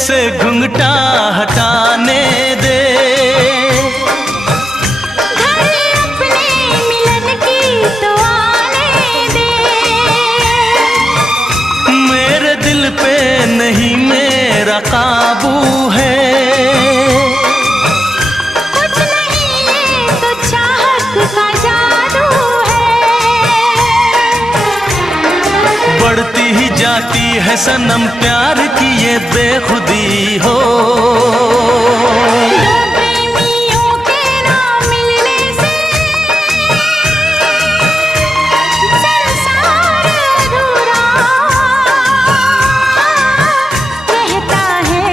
से घुंघटा हटाने दे, घर अपने मिलन की तो आने दे। मेरे दिल पे नहीं मेरा काबू है, कुछ नहीं ये तो चाहत का जादू है। बढ़ती ही जाती है सनम प्यार की ये बेखुदी हो। दो प्रेमियों के ना मिलने से संसार अधूरा रहता है।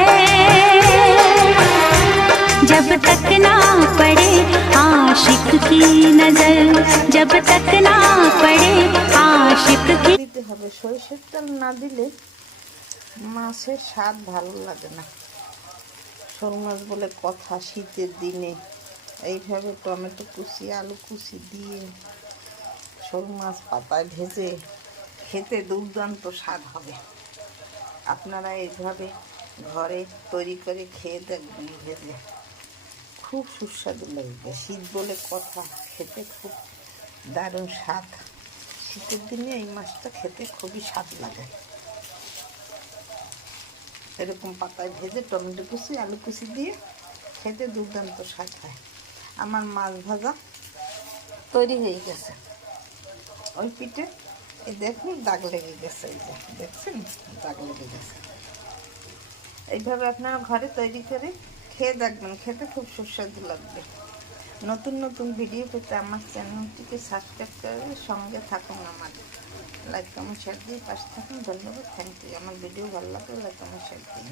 जब तक ना पड़े आशिक की नजर, जब तक ना पड़े आशिक की। দিতে হবে, সরিষার তেল না দিলে মাছের স্বাদ ভালো লাগে না। শোল মাছ বলে কথা, শীতের দিনে এইভাবে টমেটো কুচি আলু কুচি দিয়ে শোল মাছ পাতায় ভেজে খেতে দুর্দান্ত স্বাদ হবে। আপনারা এইভাবে ঘরে তৈরি করে খেয়ে দেখবেন, ভেজে খুব সুস্বাদু লাগবে। শীত বলে কথা, খেতে খুব দারুণ স্বাদ। শীতের দিনে এই মাছটা খেতে খুবই স্বাদ লাগে। এরকম পাতায় ভেজে টমেটো কুচি আলু কুচি দিয়ে খেতে দুর্দান্ত স্বাদ হয়। আমার মাছ ভাজা তৈরি হয়ে গেছে। ওই পিঠে এই দেখুন দাগ লেগে গেছে, এই যে দেখছেন দাগ লেগে গেছে। এইভাবে আপনারা ঘরে তৈরি করে খেয়ে দেখবেন, খেতে খুব সুস্বাদু লাগবে। নতুন নতুন ভিডিও পেতে আমার চ্যানেলটিকে সাবস্ক্রাইব করে সঙ্গে থাকুন। আমার লাইক কমেন্ট শেয়ার দিয়ে পাশে থাকুন। ধন্যবাদ, থ্যাংক ইউ। আমার ভিডিও ভালো লাগলে লাইক কমেন্ট শেয়ার দিন।